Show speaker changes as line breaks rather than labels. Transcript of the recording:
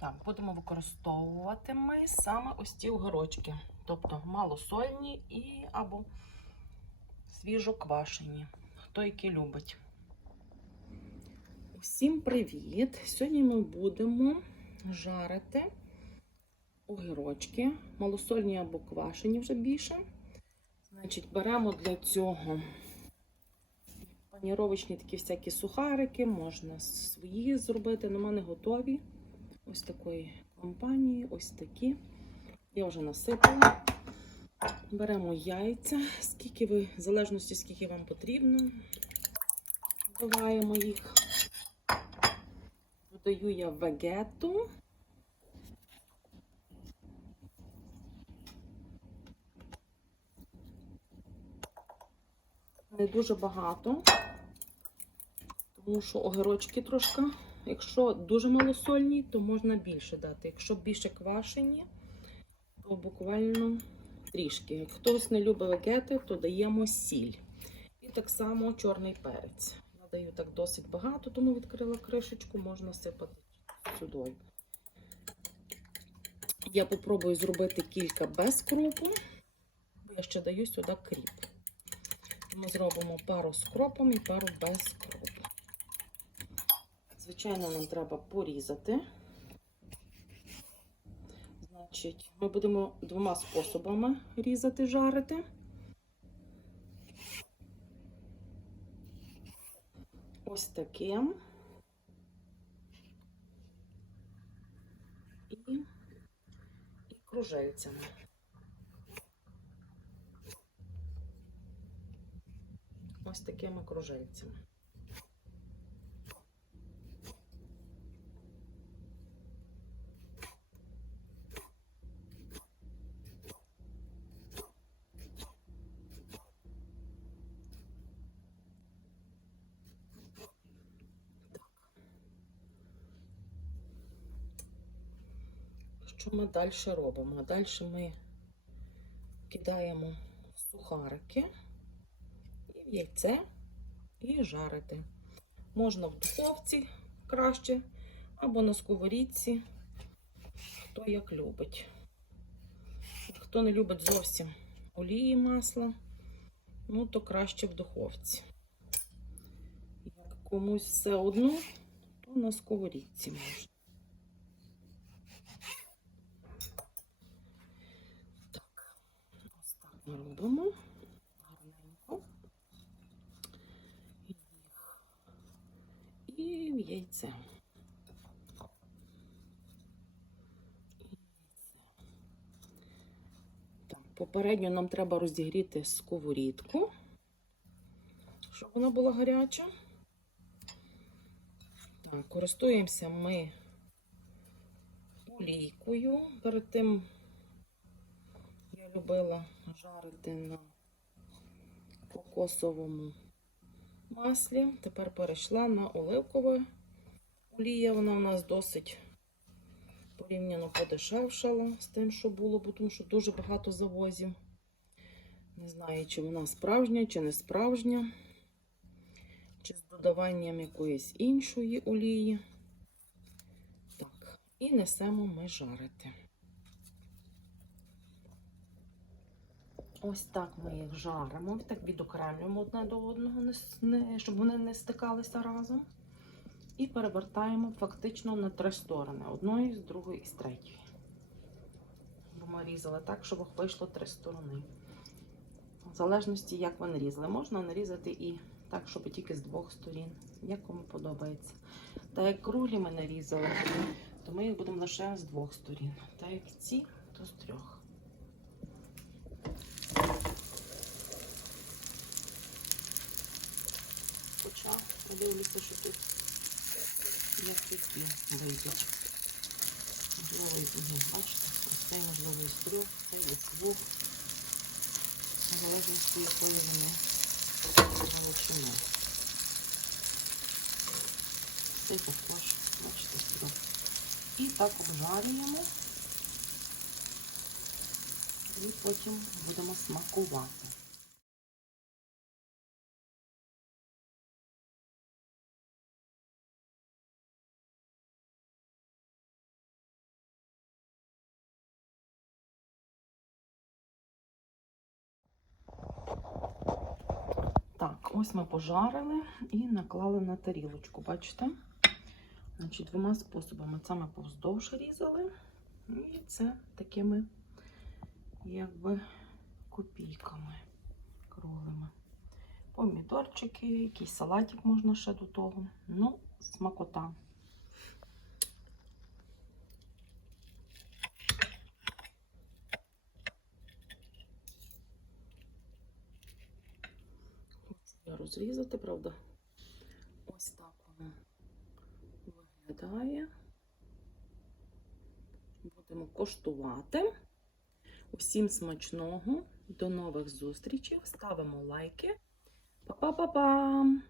Так, будемо використовувати ми саме ось ці огірочки. Тобто малосольні і або свіжоквашені. Хто які любить. Усім привіт! Сьогодні ми будемо жарити огірочки, малосольні або квашені вже більше. Значить, беремо для цього паніровочні такі всякі сухарики, можна свої зробити, але в мене готові. Ось такої компанії, ось такі. Я вже насипала. Беремо яйця, скільки ви, в залежності, скільки вам потрібно. Вбиваємо їх. Додаю я вегету. Не дуже багато, тому що огірочки трошки. Якщо дуже малосольні, то можна більше дати. Якщо більше квашені, то буквально трішки. Як хтось не любить вегети, то даємо сіль. І так само чорний перець. Я даю так досить багато, тому відкрила кришечку, можна сипати сюди. Я попробую зробити кілька без кропу, бо я ще даю сюди кріп. Ми зробимо пару з кропом і пару без кропу. Звичайно, нам треба порізати. Значить, ми будемо двома способами різати, жарити. Ось таким. І, і кружельцями. Ось такими кружельцями. Що ми далі робимо? Далі ми кидаємо сухарики і яйце і жарити. Можна в духовці краще, або на сковорідці, хто як любить. Хто не любить зовсім олії масла, ну то краще в духовці. Як комусь все одно, то на сковорідці можна. Ось так ми робимо гарненько. Їх і в яйце. Попередньо нам треба розігріти сковорідку, щоб вона була гаряча. Так, користуємося ми олійкою. Перед тим любила жарити на кокосовому маслі. Тепер перейшла на оливкове олія. Вона у нас досить порівняно подешевшала з тим, що було, бо тому що дуже багато завозів. Не знаю, чи вона справжня, чи не справжня, чи з додаванням якоїсь іншої олії. Так, і несемо ми жарити. Ось так ми їх жаримо, так відокремлюємо одне до одного, щоб вони не стикалися разом. І перевертаємо фактично на три сторони: одної, з другої і з третьої. Бо ми різали так, щоб вийшло три сторони. В залежності, як ви нарізали, можна нарізати і так, щоб тільки з двох сторін, як кому подобається. Та як круглі ми нарізали, то ми їх будемо лише з двох сторін. Та як ці, то з трьох. Хоча подивлюся, що тут як такі вийдуть. Можливо, і ну, бачите, ось цей можливо із трьох, цей із двох. В залежності якої вони величини. Цей також, бачите, з. І так обжарюємо і потім будемо смакувати. Так, ось ми пожарили і наклали на тарілочку, бачите? Значить, Двома способами. Це ми повздовж різали, і це такими якби, копійками круглими. Помідорчики, якийсь салатик можна ще до того. Ну, смакота. Розрізати, правда? Ось так воно виглядає. Будемо коштувати. Усім смачного. До нових зустрічей. Ставимо лайки. Па-па-па-пам!